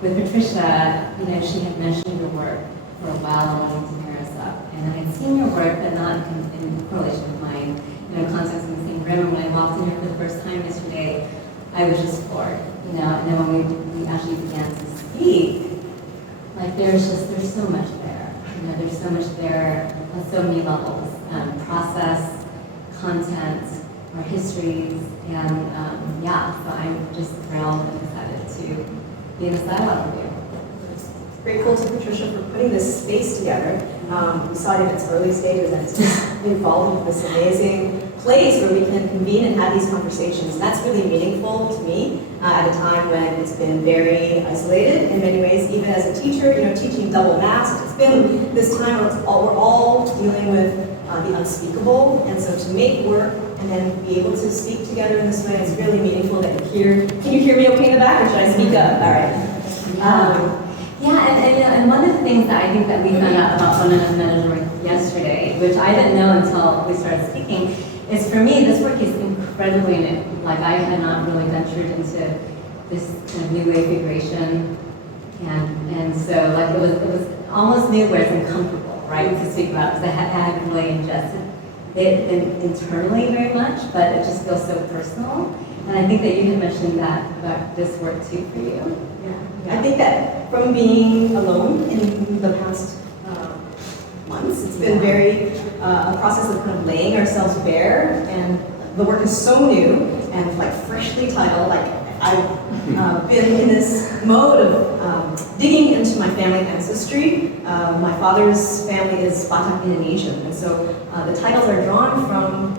with Patricia, you know, she had mentioned your work for a while and wanting to pair us up. And I'd seen your work, but not in correlation with mine, you know, context in the same room. And when I walked in here for the first time yesterday, I was just floored, you know. And then when we actually began to speak, like there's so much there. You know, there's so much there on so many levels. Process, content, our histories, and yeah, so I'm just thrilled and excited to be in this dialogue with you. Grateful to Patricia for putting this space together. We saw it in its early stages, and it's just evolved into this amazing place where we can convene and have these conversations. And that's really meaningful to me at a time when it's been very isolated in many ways. Even as a teacher, you know, teaching double masked, it's been this time where we're all dealing with the unspeakable, and so to make work and then be able to speak together in this way, it's really meaningful that you hear. Can you hear me okay in the back, or should I speak up? All right. And one of the things that I think that we found out about one another's work yesterday, which I didn't know until we started speaking, is for me, this work is incredibly new. Like I had not really ventured into this kind of new way figuration, and so like it was almost new where it's uncomfortable, right, to speak about, because I hadn't really ingested it internally very much, but it just feels so personal. And I think that you had mentioned that about this work too for you. I think that from being alone in the past months, it's been very a process of kind of laying ourselves bare, and the work is so new and like freshly titled. Like I've been in this mode of digging into my family ancestry. My father's family is Batak Indonesian, and so the titles are drawn from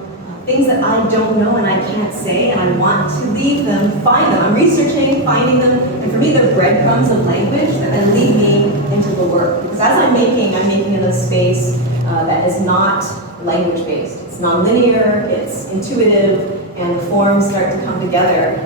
things that I don't know and I can't say, and I want to leave them, find them. I'm researching, finding them, and for me they're breadcrumbs of language that then lead me into the work. Because as I'm making in a space that is not language-based. It's non-linear, it's intuitive, and the forms start to come together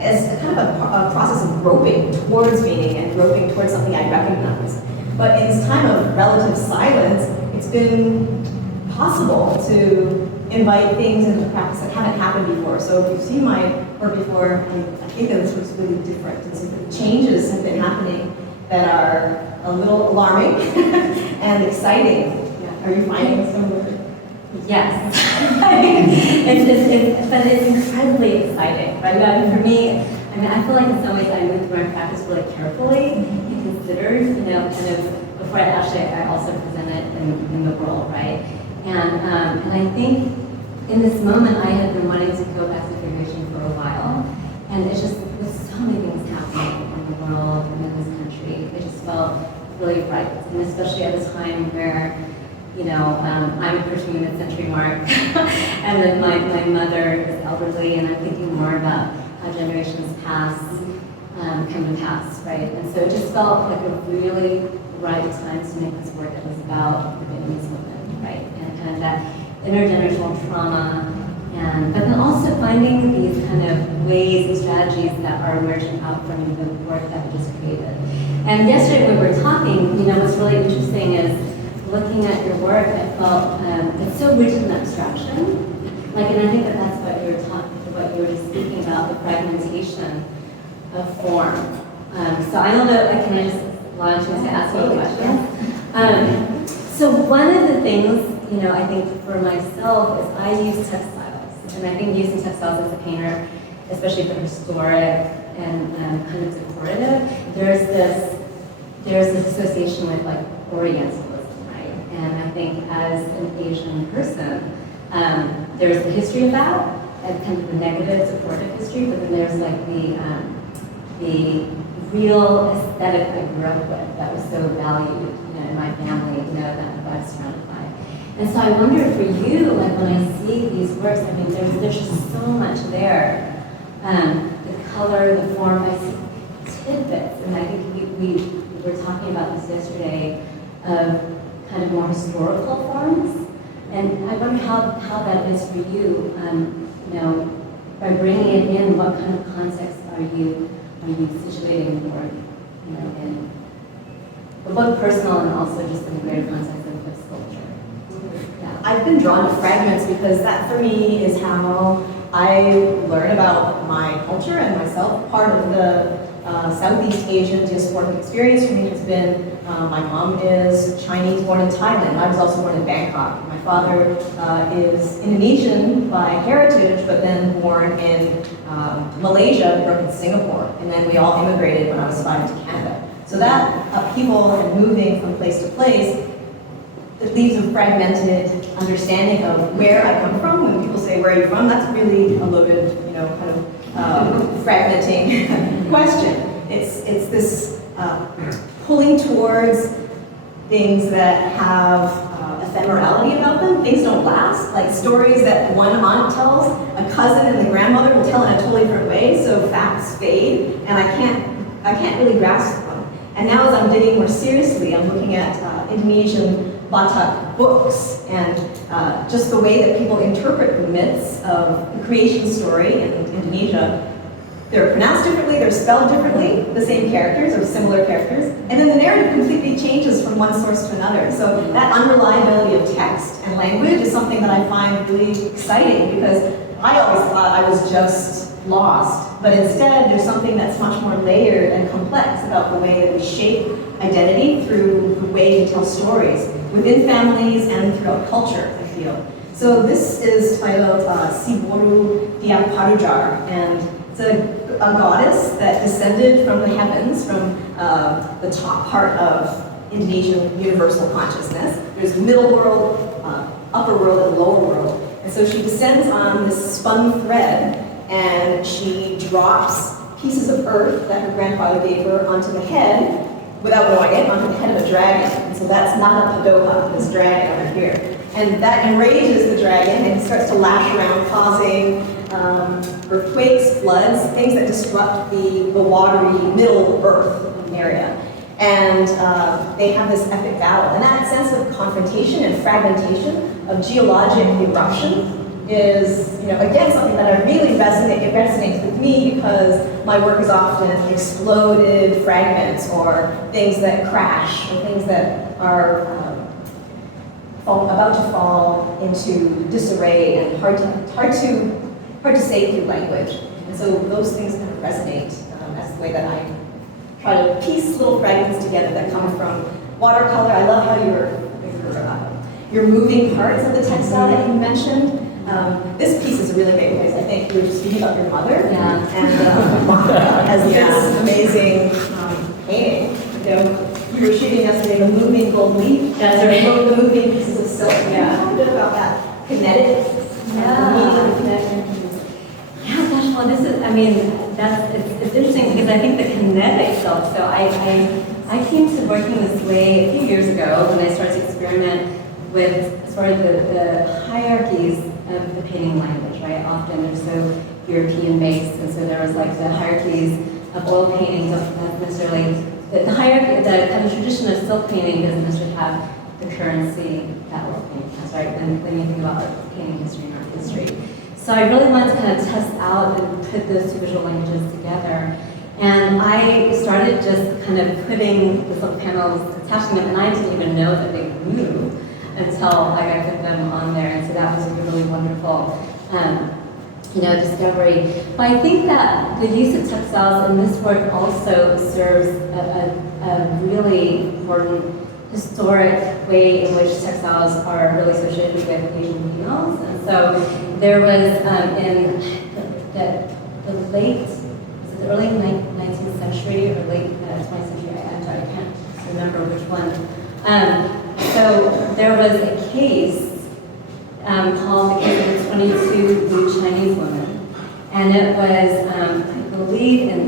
as a kind of a process of groping towards meaning and groping towards something I recognize. But in this time of relative silence, it's been possible to invite things into practice that haven't happened before. So if you've seen my work before, I think that this was really different. And so the changes have been happening that are a little alarming and exciting. Yeah. Are you finding some work? Yes. But it's incredibly exciting, right? I mean, for me, I mean, I feel like in some ways I moved through my practice really carefully and considered, you know, kind of before I also present it in the world, right? And I think in this moment I had been wanting to go back to figuration for a while, and it's just with so many things happening in the world and in this country, it just felt really right, and especially at a time where, you know, I'm approaching the mid-century mark, and then my mother is elderly, and I'm thinking more about how generations past come to pass, right? And so it just felt like a really right time to make this work that was about the Vietnamese women, right? And kind of that intergenerational trauma, but then also finding these kind of ways and strategies that are emerging out from the work that we just created. And yesterday when we were talking, you know, what's really interesting is looking at your work, I felt it's so rich in abstraction. Like, and I think that that's what you were just speaking about, the fragmentation of form. So I don't know, can I just launch into ask you a question? So one of the things, you know, I think for myself is I use textiles, and I think using textiles as a painter, especially for historic and kind of decorative, there's this association with like Orientalism, right? And I think as an Asian person, there's the history of that, and kind of the negative supportive history, but then there's like the real aesthetic I grew up with that was so valued, you know, in my family, you know, that I was surrounded by. And so I wonder for you, like when I see these works, I mean, there's just so much there. The color, the form, I see tidbits, and I think we were talking about this yesterday of kind of more historical forms. And I wonder how that is for you, you know, by bringing it in, what kind of context are you situating the work, you know, in both personal and also just in the greater context of sculpture? Yeah. I've been drawn to fragments because that for me is how I learn about my culture and myself. Part of the Southeast Asian diasporic experience for me has been, my mom is Chinese, born in Thailand. I was also born in Bangkok. My father is Indonesian by heritage, but then born in Malaysia, grew up in Singapore. And then we all immigrated when I was 5 to Canada. So that upheaval and moving from place to place, it leaves a fragmented understanding of where I come from. When people say, where are you from? That's really a loaded, kind of fragmenting question. It's this pulling towards things that have ephemerality about them. Things don't last. Like stories that one aunt tells, a cousin and the grandmother will tell in a totally different way, so facts fade, and I can't really grasp them. And now as I'm digging more seriously, I'm looking at Indonesian Batak books and just the way that people interpret the myths of the creation story in Indonesia. They're pronounced differently, they're spelled differently, the same characters or similar characters, and then the narrative completely changes from one source to another. So that unreliability of text and language is something that I find really exciting, because I always thought I was just lost, but instead there's something that's much more layered and complex about the way that we shape identity through the way we tell stories within families and throughout culture, I feel. So this is titled Siboru Diaparujar, and it's a goddess that descended from the heavens, from the top part of Indonesian universal consciousness. There's middle world, upper world, and lower world. And so she descends on this spun thread, and she drops pieces of earth that her grandfather gave her onto the head, without knowing it, onto the head of a dragon. And so that's Nana Padoha, this dragon over here. And that enrages the dragon and starts to lash around, causing earthquakes, floods, things that disrupt the watery middle earth area. And they have this epic battle. And that sense of confrontation and fragmentation of geologic eruption is, again, something that it resonates with me, because my work is often exploded fragments, or things that crash, or things that are about to fall into disarray and hard to say through language. And so those things kind of resonate as the way that I try to piece little fragments together that come from watercolor. I love how your moving parts of the textile that you mentioned. This piece is a really great place. I think you were just speaking about your mother, and as this amazing painting. You were shooting yesterday the moving gold leaf. That's right. The moving pieces of silk. Talk a bit about that kinetic. Yeah, gosh, well, this is, it's interesting, because I think the kinetic silk, so I came to working this way a few years ago when I started to experiment with sort of the hierarchies of the painting language, right? Often they're so European-based, and so there was like the hierarchies of oil painting don't necessarily, the hierarchy, the kind of tradition of silk painting doesn't necessarily have the currency that oil painting has, right? When you think about like painting history and art history. So I really wanted to kind of test out and put those two visual languages together. And I started just kind of putting the silk panels, attaching them, and I didn't even know that they would move until I put them on there. And so that was a really wonderful discovery. But I think that the use of textiles in this work also serves a really important historic way in which textiles are really associated with Asian females. And so there was in the early 19th century or late 20th century, I can't remember which one. So there was a case called the case of the 22 blue Chinese women. And it was, I believe, in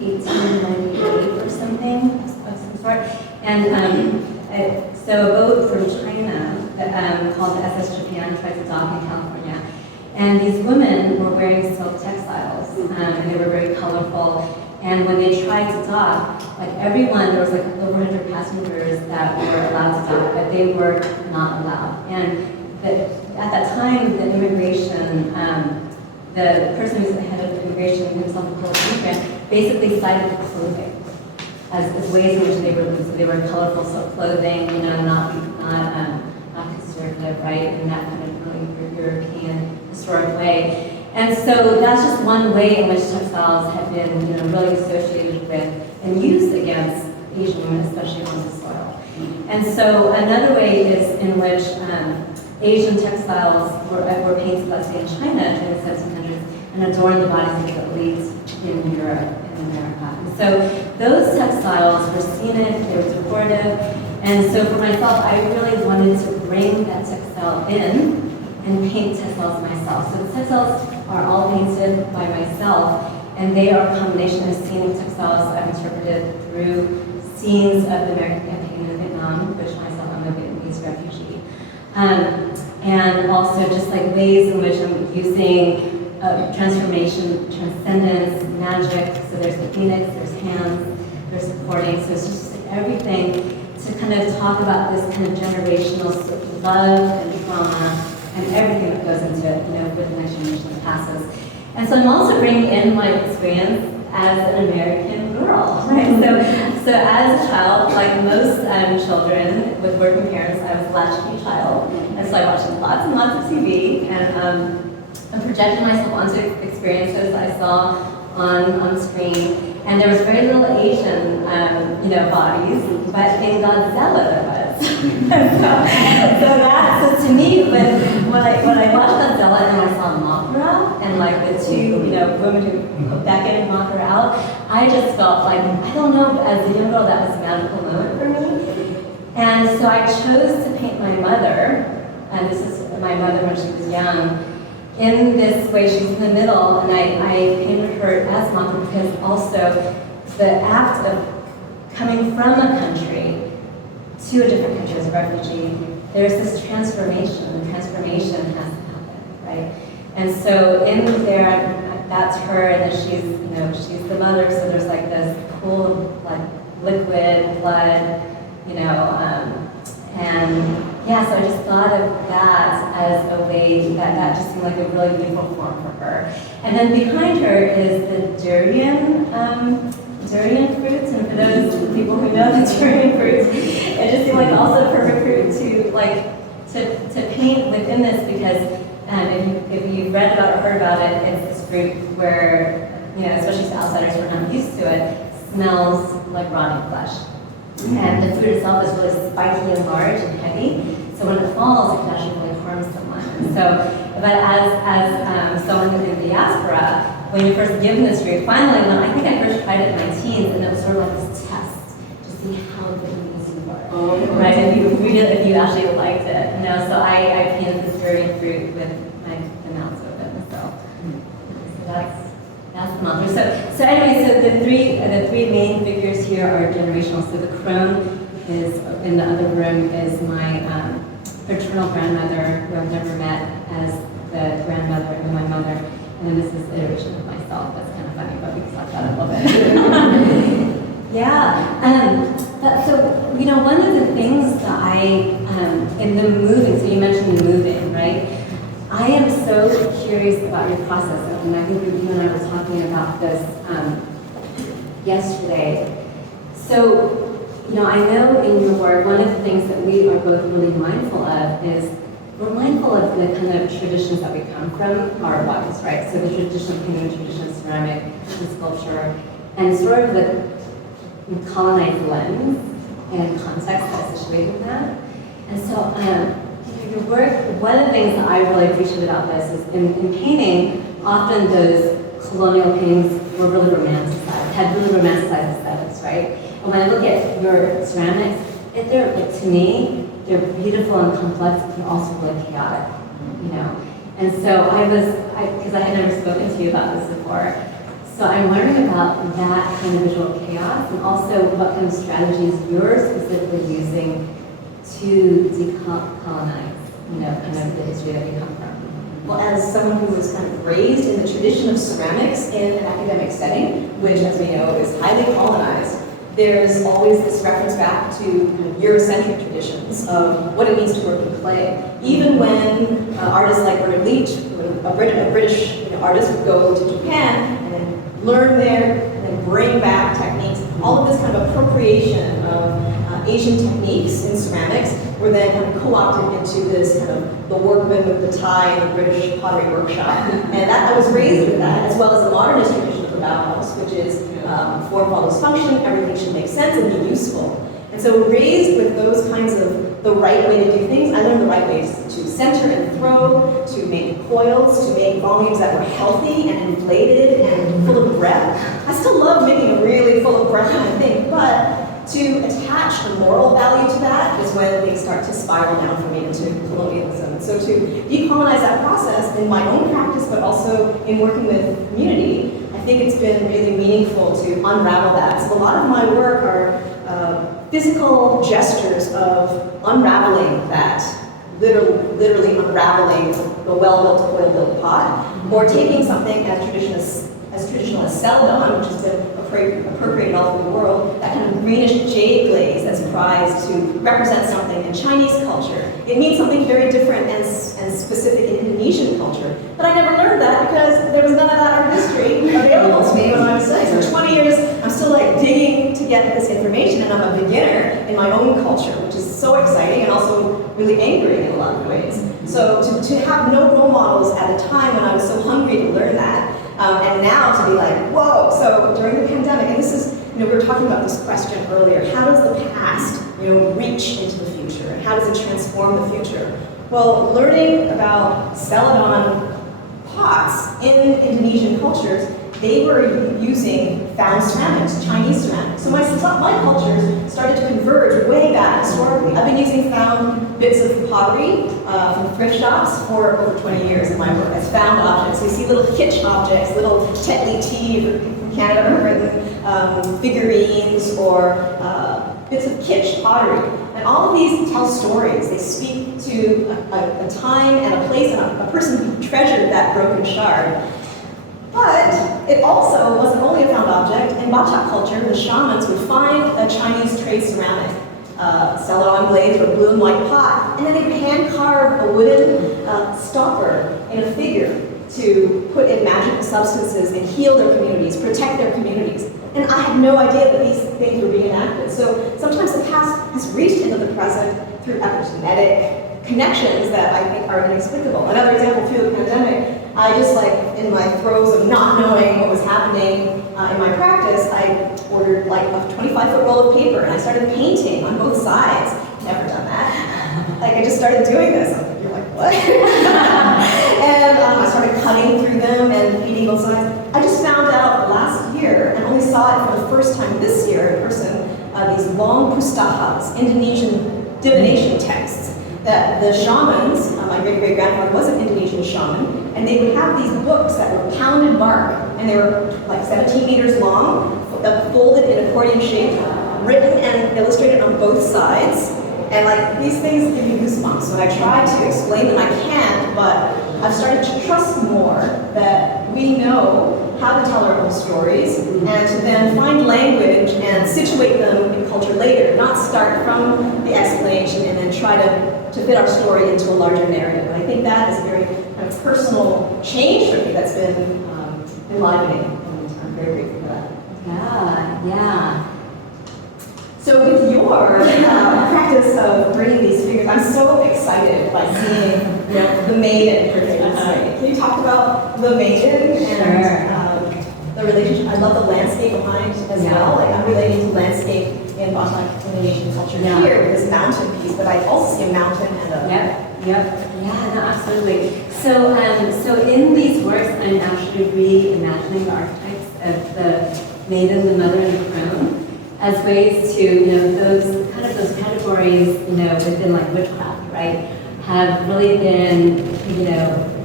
1898 or something of some sort. And so a boat from China called the SS Japan tried to dock in California. And these women were wearing silk textiles, and they were very colorful. And when they tried to dock, like everyone, there was like over 100 passengers that were allowed to dock, but they were not allowed. And at that time, the immigration, the person who's the head of immigration, himself a Polish immigrant, basically cited the clothing as ways in which they were loose. So they were colorful silk clothing, not conservative, right, in that kind of really European historic way. And so that's just one way in which textiles have been, really associated with and used against Asian women, especially on the soil. And so another way is in which Asian textiles were painted, let's say, in China during the 1700s and adorned the bodies of the elites in Europe and America. And so those textiles were scenic, they were decorative, and so for myself, I really wanted to bring that textile in and paint textiles myself. So the textiles are all painted by myself, and they are a combination of scenic textiles I've interpreted through scenes of the American campaign in Vietnam, which myself, I'm a Vietnamese refugee. And also just like ways in which I'm using transformation, transcendence, magic. So there's the phoenix, there's hands, there's supporting. So it's just like everything to kind of talk about this kind of generational love and trauma and everything that goes into it, with the next generation that passes. And so I'm also bringing in my experience as an American girl, right? So as a child, like most children with working parents, I was a latchkey child, and so I watched lots and lots of TV, and I projected myself onto experiences I saw on screen. And there was very little Asian, bodies, but in Godzilla there was. so to me, when I watched Godzilla and I saw Mothra and like the two, women who beckon and knock her out, I just felt like, I don't know, as a young girl, that was a magical moment for me. And so I chose to paint my mother, and this is my mother when she was young, in this way. She's in the middle, and I painted her as Mothra because also the act of coming from a country to a different country as a refugee, there's this transformation. The transformation has to happen, right? And so in there, that's her, and then she's the mother. So there's like this cool, like liquid blood, and yeah. So I just thought of that as a way that just seemed like a really beautiful form for her. And then behind her is the durian fruits, and for those people who know the durian fruits, it just seemed like also a perfect fruit to paint within this, because if you've read about or heard about it, it's this fruit where, especially to outsiders who are not used to it, smells like rotting flesh. And the fruit itself is really spiky and large and heavy, so when it falls, it can actually really harm someone. And so, but as someone in the diaspora, when you're first given this fruit, finally, I think I first tried it in my teens, and it was sort of like this test to see how good you were, right? If you actually liked it, So I painted this durian fruit with the mouth open. So that's the mantra. So anyway, so the three main figures here are generational. So the crone is in the other room is my paternal grandmother, who I've never met, as the grandmother of my mother. And then this is the iteration of myself. That's kind of funny, but we can talk about it a little bit. Yeah. So, one of the things that I, in the moving, so you mentioned the moving, right? I am so curious about your process. And I think you and I were talking about this yesterday. So, I know in your work, one of the things that we are both really mindful of is we're mindful of the kind of traditions that we come from, our lives, right? So the tradition of painting, tradition of ceramic, and sculpture, and sort of the colonized lens and context that's situated with that. And so your work, one of the things that I really appreciate about this is in painting, often those colonial paintings were really romanticized, had really romanticized aesthetics, right? And when I look at your ceramics, to me, they're beautiful and complex, but they're also really chaotic, And so because I had never spoken to you about this before, so I'm learning about that kind of visual chaos, and also what kind of strategies you're specifically using to decolonize, kind of the history that you come from. Well, as someone who was kind of raised in the tradition of ceramics in an academic setting, which, as we know, is highly colonized, there's always this reference back to kind of Eurocentric traditions of what it means to work with clay. Even when artists like Bernard Leach, a British artist, would go to Japan and then learn there and then bring back techniques, all of this kind of appropriation of Asian techniques in ceramics were then kind of co-opted into this kind of the workman with the tie in the British pottery workshop. And that I was raised with that, as well as the modernist tradition of the Bauhaus, which is form follows function, everything should make sense and be useful. And so raised with those kinds of the right way to do things, I learned the right ways to center and throw, to make coils, to make volumes that were healthy and inflated and full of breath. I still love making a really full of breath kind of thing, but to attach the moral value to that is when things start to spiral down for me into colonialism. So to decolonize that process in my own practice, but also in working with community, I think it's been really meaningful to unravel that. So a lot of my work are physical gestures of unraveling that, literally unraveling the well-built, coil-built pot, or taking something as traditional as celadon, which has been appropriated all over the world, that kind of greenish jade glaze that's prized to represent something in Chinese culture. It means something very different and specific in Indonesian culture. But I never learned that because there was none of that art history available to me when I was studying. So 20 years, I'm still like digging to get this information, and I'm a beginner in my own culture, which is so exciting and also really angering in a lot of ways. So to have no role models at a time when I was so hungry to learn that, and now to be like, whoa, so during the pandemic, and this is, we were talking about this question earlier, how does the past, reach into the future, and how does it transform the future? Well, learning about celadon pots in Indonesian cultures, they were using found ceramics, Chinese ceramics. So my cultures started to converge way back historically. I've been using found bits of pottery from thrift shops for over 20 years in my work as found objects. So you see little kitsch objects, little Tetley tea from Canada, figurines, or bits of kitsch pottery. And all of these tell stories. They speak to a time and a place and a person who treasured that broken shard. But it also wasn't only a found object. In Batak culture, the shamans would find a Chinese trade ceramic, celadon glaze or blue and white pot, and then they would hand carve a wooden stopper in a figure to put in magical substances and heal their communities, protect their communities. And I had no idea that these things were being enacted. So sometimes the past has reached into the present through epigenetic connections that I think are inexplicable. Another example, through the pandemic, I just in my throes of not knowing what was happening in my practice, I ordered like a 25-foot roll of paper and I started painting on both sides. Never done that. I just started doing this. You're like, what? And I started cutting through them and painting both sides. I just found out last year, and only saw it for the first time this year in person, these long pustahas, Indonesian divination texts, that the shamans, my great-great-grandfather was an Indonesian shaman, and they would have these books that were pounded bark, and they were like 17 meters long, folded in accordion shape, written and illustrated on both sides. And these things give me goosebumps. When I try to explain them, I can't, but I've started to trust more that we know how to tell our own stories, and to then find language and situate them in culture later, not start from the explanation and then try to fit our story into a larger narrative. And I think that is a very kind of personal change for me that's been enlivening, and I'm very grateful for that. Yeah. So with your practice of bringing these figures, I'm so excited by seeing the maiden for Christmas. Can you talk about the maiden and the relationship? I love the landscape behind as well. I'm relating to landscape in Batak Indonesian culture here with this mountain piece, but I also see a mountain and a... Yeah, no, absolutely. So in these works, I'm actually reimagining the archetypes of the maiden, the mother, and the crone, as ways to, those categories, within witchcraft, right, have really been,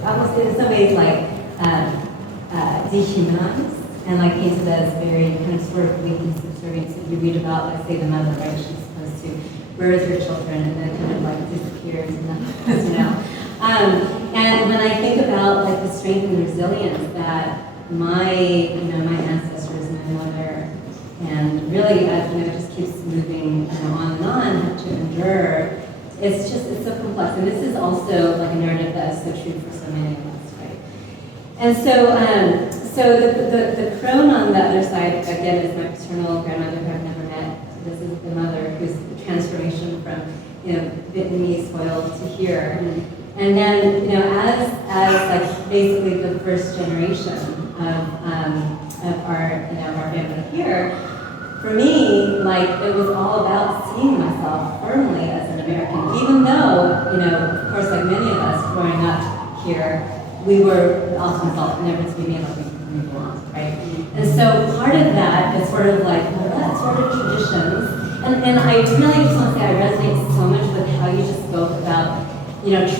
almost in some ways dehumanized and painted as very kind of sort of weak and subservient. So you read about, say, the mother, right? She's supposed to birth her children and then kind of disappears and nothing, And when I think about the strength and resilience that my ancestors, my mother, and really, as it just keeps moving on and on, have to endure. It's so complex, and this is also a narrative that is so true for so many of us, right? And so the crone on the other side, again, is my paternal grandmother who I've never met, this is the mother who's the transformation from, Vietnamese soil to here. And then, as like basically the first generation of our family here, for me, like, it was all about seeing myself firmly as an American, even though, of course, like many of us growing up here, we were often felt never to be made like we belonged, right? And so part of that is sort of like, that sort of traditions. And I really just want to say I resonate so much with how you just spoke about,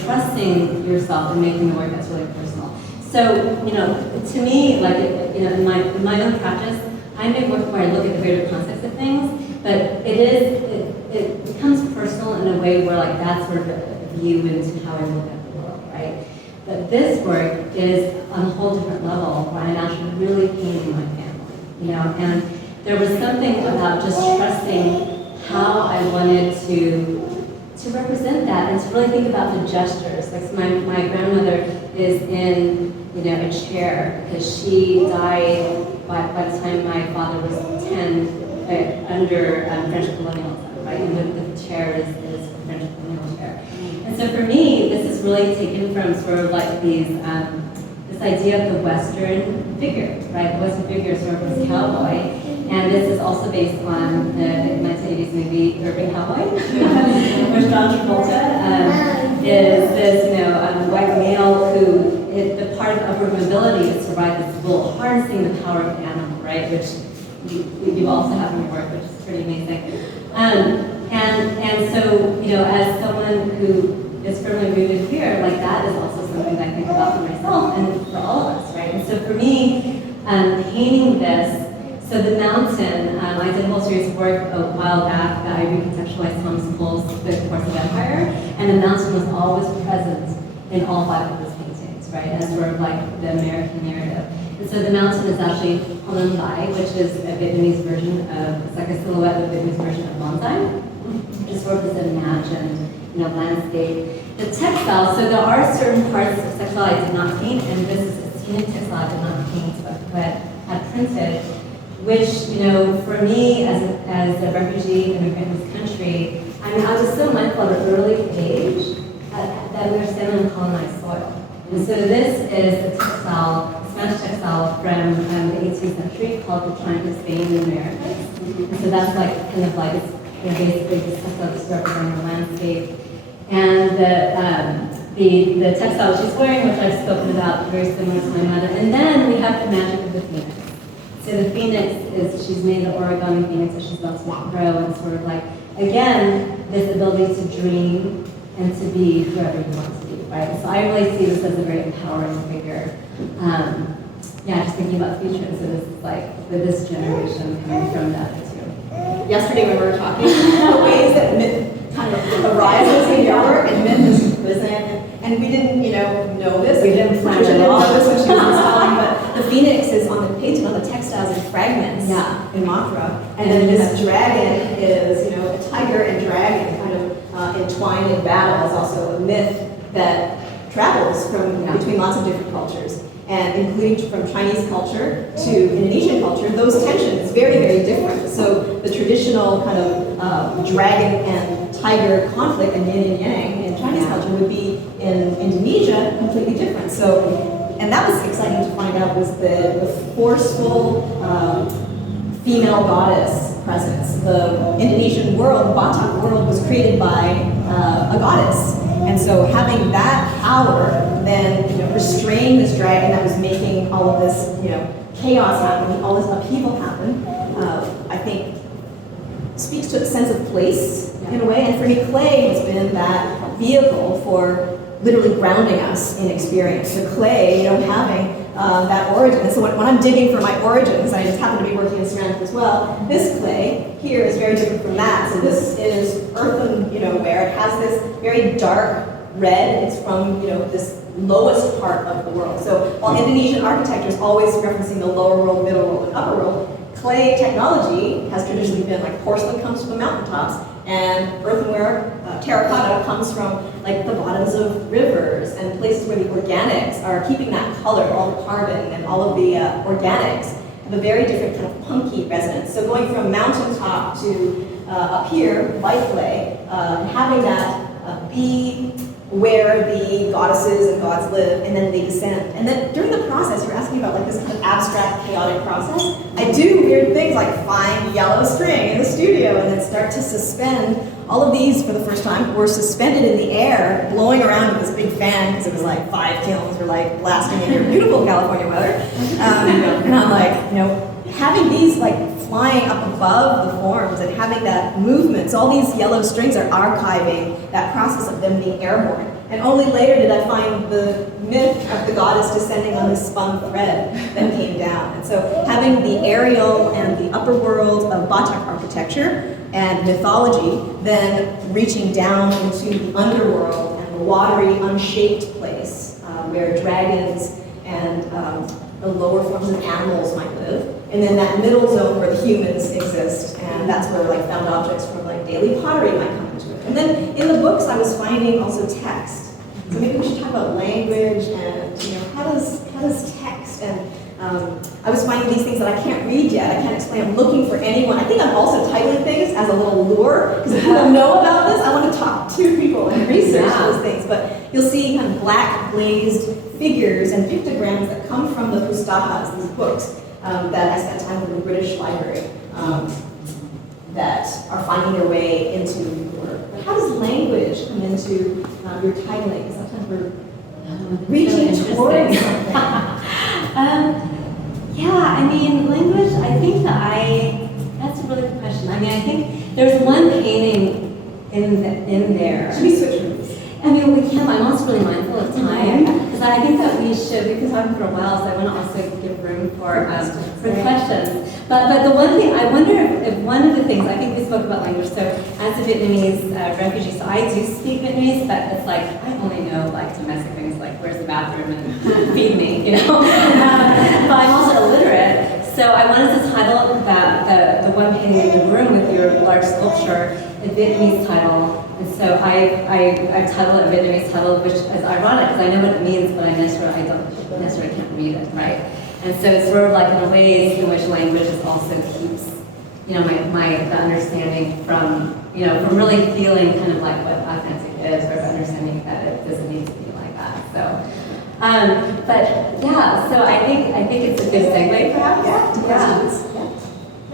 trusting yourself and making the work that's really personal. So, to me, like, in my own practice, I make work where I look at the greater context of things, but it becomes personal in a way where, like, that's sort of a view into how I look at the world, right? But this work is on a whole different level where I'm actually really painting my family, and there was something about just trusting how I wanted to represent that and to really think about the gestures. Like, so my grandmother is in, a chair because she died by the time my father was 10 under French colonialism, right? And the chair is a French colonial chair. And so for me, this is really taken from sort of like this idea of the Western figure, right? The Western figure is sort of this cowboy. And this is also based on the 1980s movie Urban Cowboy, where John Travolta is this, white male who, the part of upward mobility is to ride this bull, harnessing the power of the animal, right? Which you also have in your work, which is pretty amazing. And so, as someone who is firmly rooted here, like, that is also something that I think about for myself and for all of us, right? And so for me, painting this. So the mountain, I did a whole series of work a while back that I recontextualized Thomas Pole's The Course of Empire, and the mountain was always present in all 5 of his paintings, right, as sort of like the American narrative. And so the mountain is actually Hon Lai, which is a Vietnamese version of, it's like a silhouette of a Vietnamese version of bonsai, which is sort of this imagined, landscape. The textile, so there are certain parts of textile I did not paint, and this is a scenic textile I did not paint, but had printed, which, for me, as a refugee immigrant in this country, I was so mindful at an early age that we were standing on colonized soil. And so this is a textile, a Spanish textile from the 18th century called the Triumph of Spain in the Americas. And so that's like, kind of like, it's basically this textile that's representing the landscape. And the textile she's wearing, which I've spoken about, very similar to my mother. And then we have the magic of the phoenix. So the phoenix is, she's made the origami phoenix, so she's about to grow, and sort of like, again, this ability to dream and to be whoever you want to be, right? So I really see this as a very empowering figure. Just thinking about the future, and so this is like, with this generation coming from that too. Yesterday when we were talking, the ways that myth kind of arises in your work, and myth is present, and we didn't, know this. We didn't plan Patricia it didn't all. know this when she was installing, but the phoenix is on the painting on the textiles in fragments in Matra, and then this dragon is, a tiger and dragon kind of entwined in battle is also a myth that travels from between lots of different cultures, and including from Chinese culture to Indonesian culture, those tensions very, very different. So the traditional kind of dragon and tiger conflict and yin and yang in Chinese culture would be in Indonesia completely different. So, and that was exciting to find out, was the forceful female goddess presence. The Indonesian world, the Batak world, was created by a goddess. And so having that power then restrain this dragon that was making all of this chaos happen, all this upheaval happen, I think speaks to a sense of place in a way. And for me, clay has been that vehicle for literally grounding us in experience. So clay, having that origin. And so when I'm digging for my origins, I just happen to be working in ceramic as well, this clay here is very different from that. So this is earthenware. It has this very dark red. It's from, this lowest part of the world. So while Indonesian architecture is always referencing the lower world, middle world, and upper world, clay technology has traditionally been like porcelain comes from the mountaintops, and earthenware, terracotta, comes from like the bottoms of rivers and places where the organics are keeping that color, all the carbon and all of the organics the very different kind of punky resonance. So going from mountaintop to up here, white clay, and having that be where the goddesses and gods live, and then they descend. And then during the process, you're asking about like this kind of abstract, chaotic process. I do weird things like find yellow string in the studio and then start to suspend. All of these, for the first time, were suspended in the air, blowing around with this big fan, because it was like 5 kilns were like blasting in your beautiful California weather. And I'm like, you know, having these like flying up above the forms and having that movement. So all these yellow strings are archiving that process of them being airborne. And only later did I find the myth of the goddess descending on this spun thread that came down. And so having the aerial and the upper world of Batak architecture and mythology, then reaching down into the underworld and the watery, unshaped place where dragons and the lower forms of animals might live. And then that middle zone where the humans exist, and that's where like found objects from like daily pottery might come into it. And then in the books I was finding also text. So maybe we should talk about language and, you know, how does text, and I was finding these things that I can't read yet, I can't explain. I'm looking for anyone. I think I'm also titling things as a little lure, because if people know about this, I want to talk to people and research those things. But you'll see kind of black glazed figures and pictograms that come from the Pustahas, these books that I spent time with in the British Library, that are finding their way into your work. But how does language come into your titling? Sometimes we're reaching towards something. Yeah, I mean, language, I think that's a really good question. I mean, I think there's one painting in there. Should we switch rooms? I mean, we can. I'm also really mindful of time, because I think that we've been talking for a while, so I want to also give room for questions. But the one thing, I wonder if one of the things, I think we spoke about language, so as a Vietnamese refugee, so I do speak Vietnamese, but it's like, I only know like domestic things, like where's the bathroom and feed me, you know? But I'm also illiterate, so I wanted to title the one painting in the room with your large sculpture, a Vietnamese title. And so I titled it a Vietnamese title, which is ironic because I know what it means, but I don't necessarily can't read it, right? And so it's sort of like in a ways in which language is also keeps, you know, the understanding from, you know, from really feeling kind of like what authentic is, or understanding that it doesn't need to be like that. So, but yeah, so I think it's a good segue perhaps. Yeah.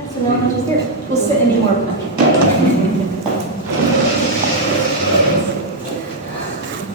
So now I'm just here. We'll sit and do more questions.